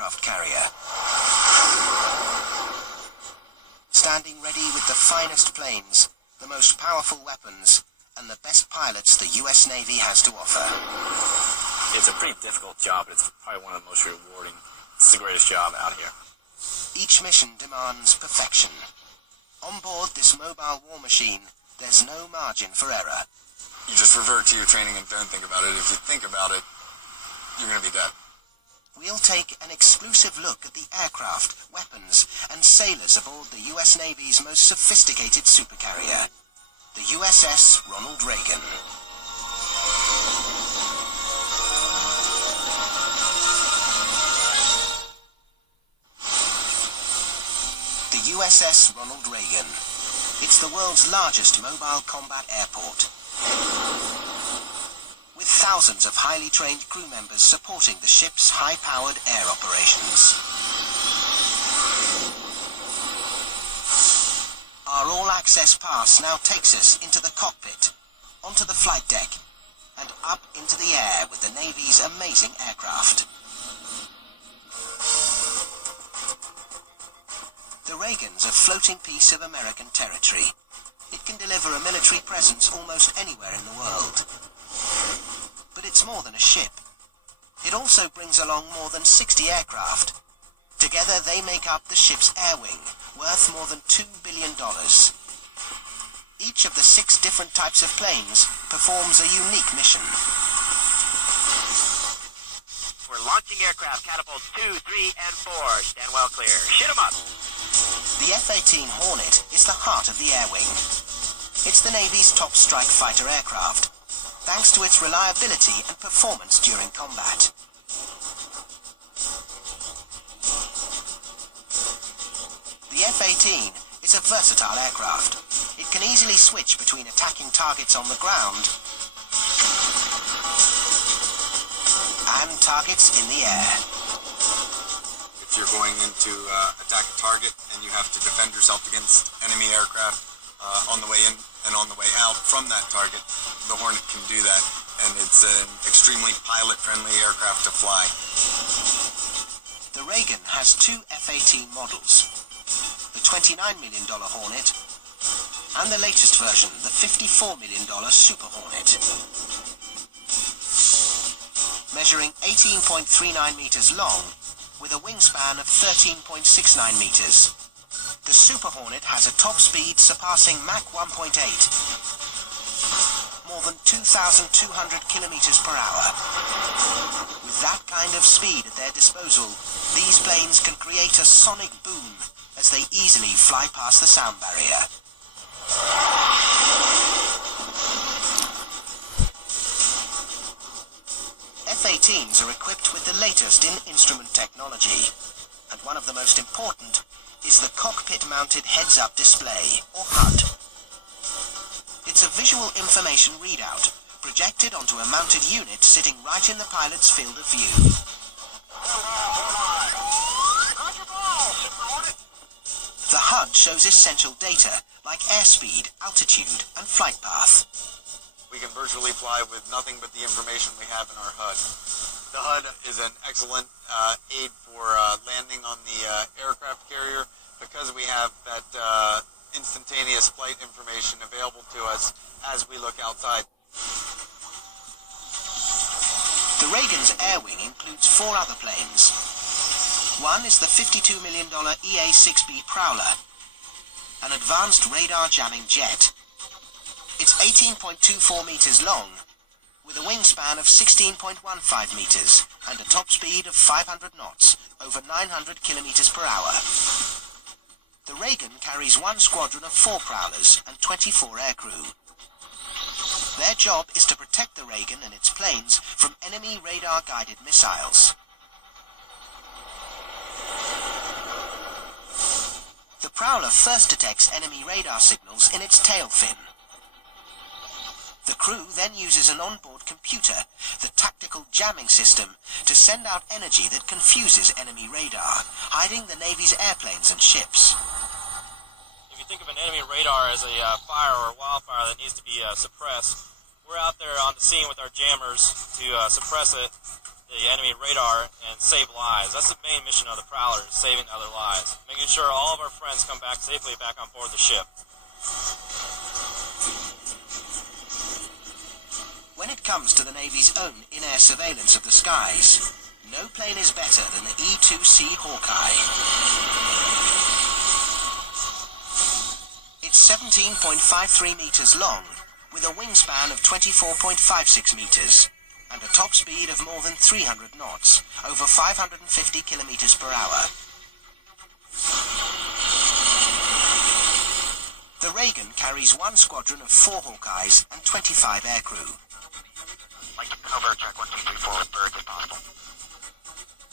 aircraft carrier. Standing ready with the finest planes, the most powerful weapons, and the best pilots the US Navy has to offer. It's a pretty difficult job, but it's probably one of the most rewarding. It's the greatest job out here. Each mission demands perfection. On board this mobile war machine, there's no margin for error. You just revert to your training and don't think about it. If you think about it, you're going to be dead. We'll take an exclusive look at the aircraft, weapons, and sailors aboard the US Navy's most sophisticated supercarrier, the USS Ronald Reagan. The USS Ronald Reagan. It's the world's largest mobile combat airport, with thousands of highly trained crew members supporting the ship's high-powered air operations. Our all-access pass now takes us into the cockpit, onto the flight deck, and up into the air with the Navy's amazing aircraft. The Reagan's a floating piece of American territory. It can deliver a military presence almost anywhere in the world. But it's more than a ship. It also brings along more than 60 aircraft. Together they make up the ship's air wing, worth more than $2 billion. Each of the 6 different types of planes performs a unique mission. We're launching aircraft catapults 2, 3, and 4. Stand well clear. Shoot 'em up! The F-18 Hornet is the heart of the air wing. It's the Navy's top strike fighter aircraft, thanks to its reliability and performance during combat. The F-18 is a versatile aircraft. It can easily switch between attacking targets on the ground and targets in the air. If you're going in to attack a target and you have to defend yourself against enemy aircraft on the way in and on the way out from that target, the Hornet can do that, and it's an extremely pilot-friendly aircraft to fly. The Reagan has 2 F-18 models, the $29 million Hornet and the latest version, the $54 million Super Hornet. Measuring 18.39 meters long, with a wingspan of 13.69 meters. The Super Hornet has a top speed surpassing Mach 1.8, more than 2,200 kilometers per hour. With that kind of speed at their disposal, these planes can create a sonic boom as they easily fly past the sound barrier. F-18s are equipped with the latest in instrument technology, and one of the most important is the cockpit-mounted heads-up display, or HUD. It's a visual information readout, projected onto a mounted unit sitting right in the pilot's field of view. The HUD shows essential data, like airspeed, altitude, and flight path. We can virtually fly with nothing but the information we have in our HUD. The HUD is an excellent aid for landing on the aircraft carrier because we have that instantaneous flight information available to us as we look outside. The Reagan's air wing includes 4 other planes. One is the $52 million EA-6B Prowler, an advanced radar jamming jet. It's 18.24 meters long, with a wingspan of 16.15 meters and a top speed of 500 knots, over 900 kilometers per hour. The Reagan carries 1 squadron of 4 Prowlers and 24 aircrew. Their job is to protect the Reagan and its planes from enemy radar-guided missiles. The Prowler first detects enemy radar signals in its tail fin. The crew then uses an onboard computer, the tactical jamming system, to send out energy that confuses enemy radar, hiding the Navy's airplanes and ships. If you think of an enemy radar as a fire or a wildfire that needs to be suppressed, we're out there on the scene with our jammers to suppress it. the enemy radar and save lives. That's the main mission of the Prowler, is saving other lives. Making sure all of our friends come back safely back on board the ship. When it comes to the Navy's own in-air surveillance of the skies, no plane is better than the E-2C Hawkeye. It's 17.53 meters long, with a wingspan of 24.56 meters, and a top speed of more than 300 knots, over 550 kilometers per hour. The Reagan carries one squadron of 4 Hawkeyes and 25 aircrew. Like to cover, check 1, 2, 3, 4 with birds if possible.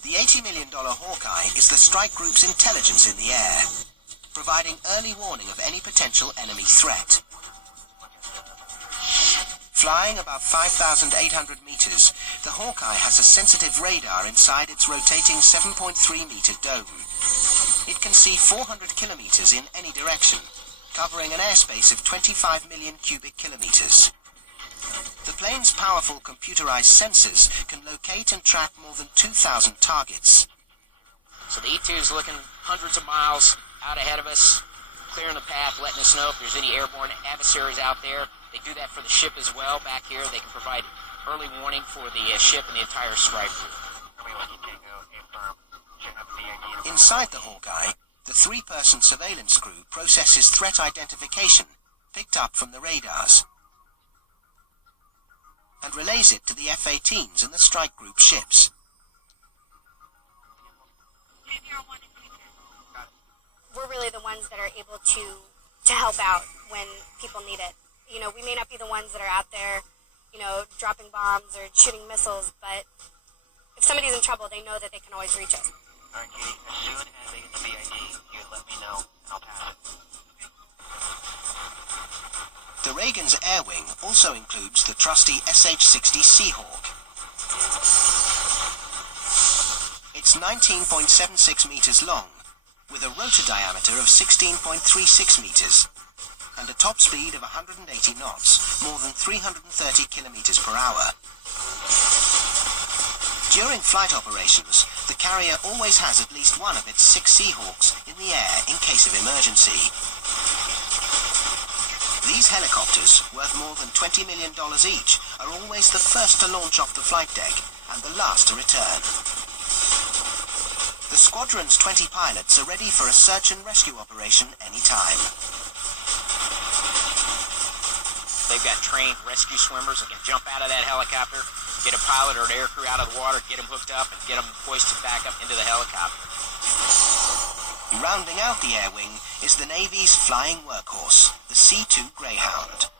The $80 million Hawkeye is the strike group's intelligence in the air, providing early warning of any potential enemy threat. Flying about 5,800 meters, the Hawkeye has a sensitive radar inside its rotating 7.3-meter dome. It can see 400 kilometers in any direction, covering an airspace of 25 million cubic kilometers. The plane's powerful computerized sensors can locate and track more than 2,000 targets. So the E-2 is looking hundreds of miles out ahead of us, clearing the path, letting us know if there's any airborne adversaries out there. They do that for the ship as well. Back here, they can provide early warning for the ship and the entire strike group. Inside the Hawkeye, the 3-person surveillance crew processes threat identification picked up from the radars and relays it to the F-18s and the strike group ships. We're really the ones that are able to help out when people need it. You know, we may not be the ones that are out there, you know, dropping bombs or shooting missiles, but if somebody's in trouble, they know that they can always reach us. All right, Katie, as soon as they get the BID, you let me know, and I'll pass it. The Reagan's air wing also includes the trusty SH-60 Seahawk. It's 19.76 meters long, with a rotor diameter of 16.36 meters, and a top speed of 180 knots, more than 330 kilometers per hour. During flight operations, the carrier always has at least one of its 6 Seahawks in the air in case of emergency. These helicopters, worth more than $20 million each, are always the first to launch off the flight deck and the last to return. The squadron's 20 pilots are ready for a search and rescue operation anytime. They've got trained rescue swimmers that can jump out of that helicopter, get a pilot or an aircrew out of the water, get them hooked up, and get them hoisted back up into the helicopter. Rounding out the air wing is the Navy's flying workhorse, the C-2 Greyhound.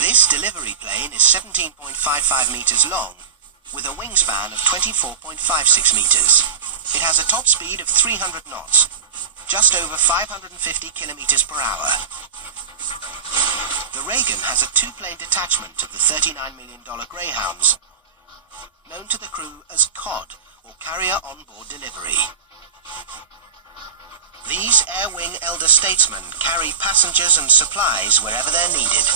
This delivery plane is 17.55 meters long, with a wingspan of 24.56 meters. It has a top speed of 300 knots, just over 550 kilometers per hour. The Reagan has a 2-plane detachment of the $39 million Greyhounds, known to the crew as COD, or Carrier On-Board Delivery. These air wing elder statesmen carry passengers and supplies wherever they're needed.